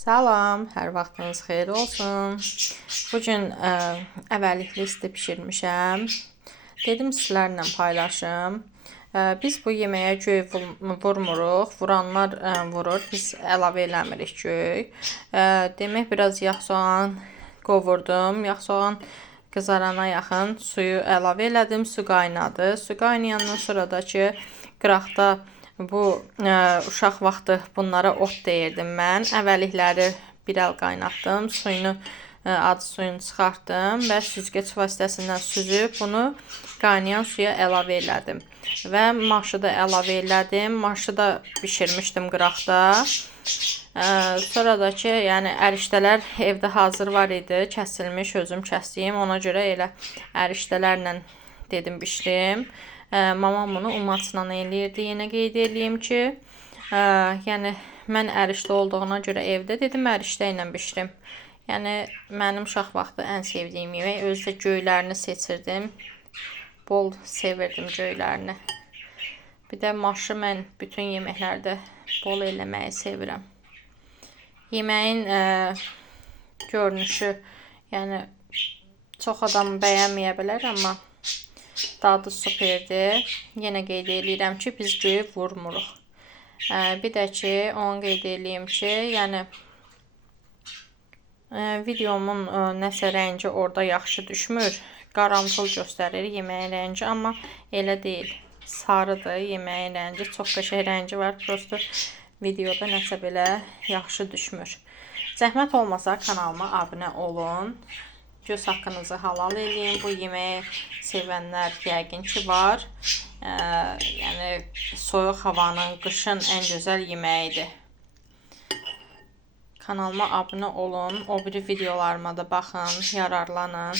Salam, hər vaxtınız xeyir olsun. Bugün əvvəllikli isti bişirmişəm. Dedim sizlərlə paylaşım. Biz bu yeməyə göy vurmuruq, vuranlar vurur, biz əlavə eləmirik göy. Demək biraz yağ soğan qovurdum. Yağ soğan qızarana yaxın suyu əlavə elədim, su qaynadı. Su qaynayandan sonra da ki, qıraqda bu uşaq vaxtı bunlara ot deyirdim mən. Əvvəllikləri bir əl qaynatdım, acı suyunu çıxartdım və süzgəc vasitəsindən süzüb bunu qaynayan suya əlavə elədim. Və maşı da əlavə elədim. Maşı da bişirmişdim qıraqda. Sonra da ki, yəni ərişdələr evdə hazır var idi, kəsilmiş, özüm kəsdim. Ona görə elə ərişdələrlə dedim bişirim. Mamam bunu umacla eləyirdi. Yenə qeyd eləyim ki, yəni mən ərişdə olduğuna görə evdə dedim ərişdə ilə bişirim. Yəni mənim uşaq vaxtı ən sevdiyim yemək. Özdə göylərini seçirdim. Bol sevirdim göylərini. Bir də maşı mən bütün yeməklərdə bol eləməyi sevirəm. Yeməyin görünüşü, yəni çox adam bəyənməyə bilər, amma dadı superdir. Yenə qeyd eləyirəm ki, biz göyü vurmuruq. Bir də ki, onu qeyd eləyim ki, yəni videomun nəsə rəngi orada yaxşı düşmür. Qaramtıl göstərir yeməyin rəngi, amma elə deyil. Sarıdır yeməyin rəngi. Çox qəşəng rəngi var. Prosto videoda nəsə belə yaxşı düşmür. Zəhmət olmasa kanalıma abunə olun. Göz haqqınızı halal eləyin. Bu yeməyi sevənlər yəqin ki var. Yəni soyuq havanın, qışın ən gözəl yeməyidir. Kanalıma abunə olun. O biri videolarıma da baxın, yararlanın.